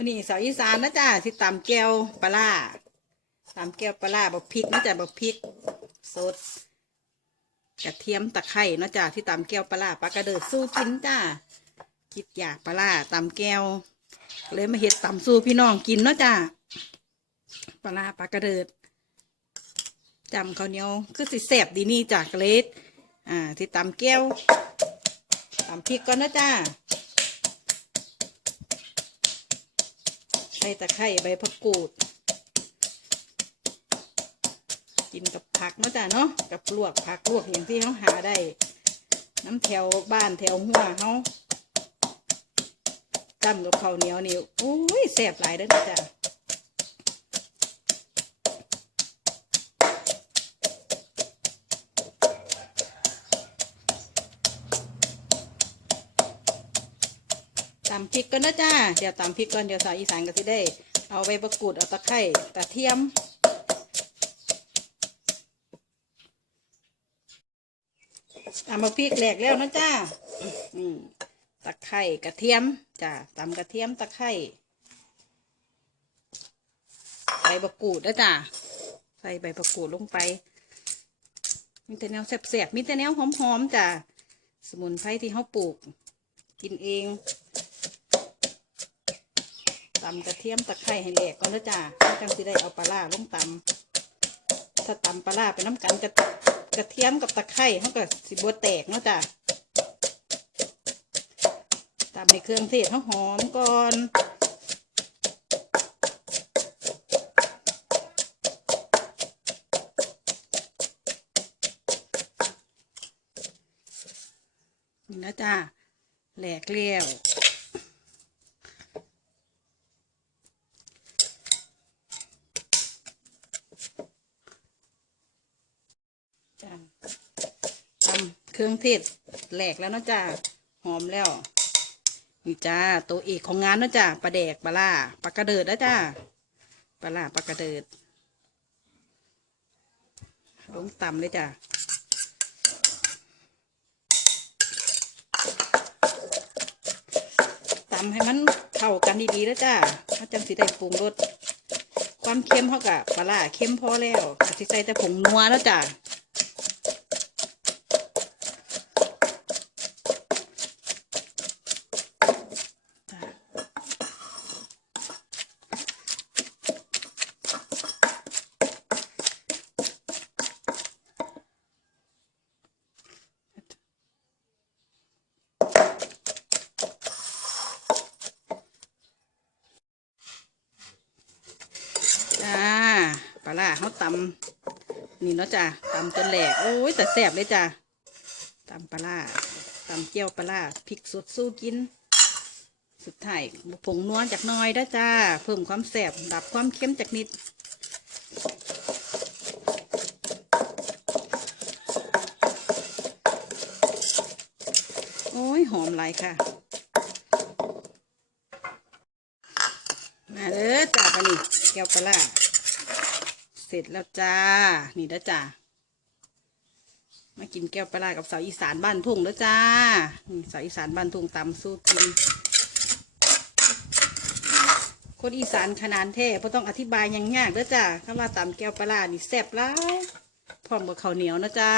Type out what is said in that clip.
มื้อนี้สาวอีสานนะจ้าที่ตำแก้วปลาร้าตำแก้วปลาร้าบักพริกนะจ้าบักพริกสดกระเทียมตะไคร่นะจ้าที่ตำแก้วปลาร้าปลากระเดิดสู้กินจ้าคิดอยากปลาร้าตำแก้วเลยมาเห็ดตำสู้พี่น้องกินเนาะจ้าปลาร้าปลากระเดิดจำข้าวเหนียวคือสิแสบดีนี่จากเกล็ดอ่าที่ตำแก้วตำพริกก่อนนะจ้า ใส่ตะไคร่ใบผักกูด กินกับผักเนาะจ้ะเนาะกับลวกผักลวกอย่างที่เขาหาได้ น้ำแถวบ้านแถวหัวเขาจำกับข้าวเหนียวนี่โอ้ยแสบหลายเด้อจ้ะำพริกก่อนนะจ้า เดี๋ยวตำพริกก่อนเดี๋ยวสาวอีสานก็สิได้ เอาใบประกูดเอาตะไคร้ตะเทียม ตำมะพริกแหลกแล้วนะจ้าตะไคร่กระเทียมจ้าตำกระเทียมตะไคร่ใบประกูดนะจ้าใส่ใบประกูดลงไป มีแต่แนวแสบๆมีแต่แนวหอมๆจ้าสมุนไพรที่เขาปลูก กินเอง ตำกระเทียมตะไคร่ให้แหลกก่อนนะจ้าจังสิได้เอาปลาร้าลงตำถ้าตำปลาร้าไปน้ำกันจะกระเทียมกับตะไคร้เขาก็สิบัวแตกเนาะจ้ะตามในเครื่องเทศเขาหอมก่อนนี่นะจ้ะแหลกเลี้ยวจ้ะ ทำ เครื่องเทศแหลกแล้วนะจ้าหอมแล้วนี่จ้าตัวเอกของงานนะจ้าปลาแดกปลาล่าปลากระเดิดนะจ้าปลาล่าปลากระเดิดลงต่ำเลยจ้าตำให้มันเข้ากันดีๆแล้วจ้าถ้าจังสิได้ปรุงรสความเค็มเขากับปลาล่าเค็มพอแล้วก็สิใส่แต่ผงนัวแล้วจ้า จ้ะจ้าป ลาร้าเขาตำนี่เนาะจ้ะตำจนแหลกโอ้ยแต่แสบเลยจ้ะตำปลาร้าตำเจียวปลาร้าพริกสดสู้กิน สุดท้ายผงนวลจากน้อยได้จ้า เพิ่มความแสบดับความเค็มจากนิดโอ้ยหอมหลค่ะมาเด้อจ้าปนี่แก้วปลาร้า เสร็จแล้วจ้า นี่นะจ้า มากินแก้วปลากับสาวอีสานบ้านทุ่งแล้วจ้านี่สาวอีสานบ้านทุ่งตำสู้กิน คนอีสานขนาดแท้เพราะต้องอธิบายยังยากแล้วจ้าคำว่าตำแก้วปลานี่แซ่บหลายพร้อมกับข้าวเหนียวนะจ้า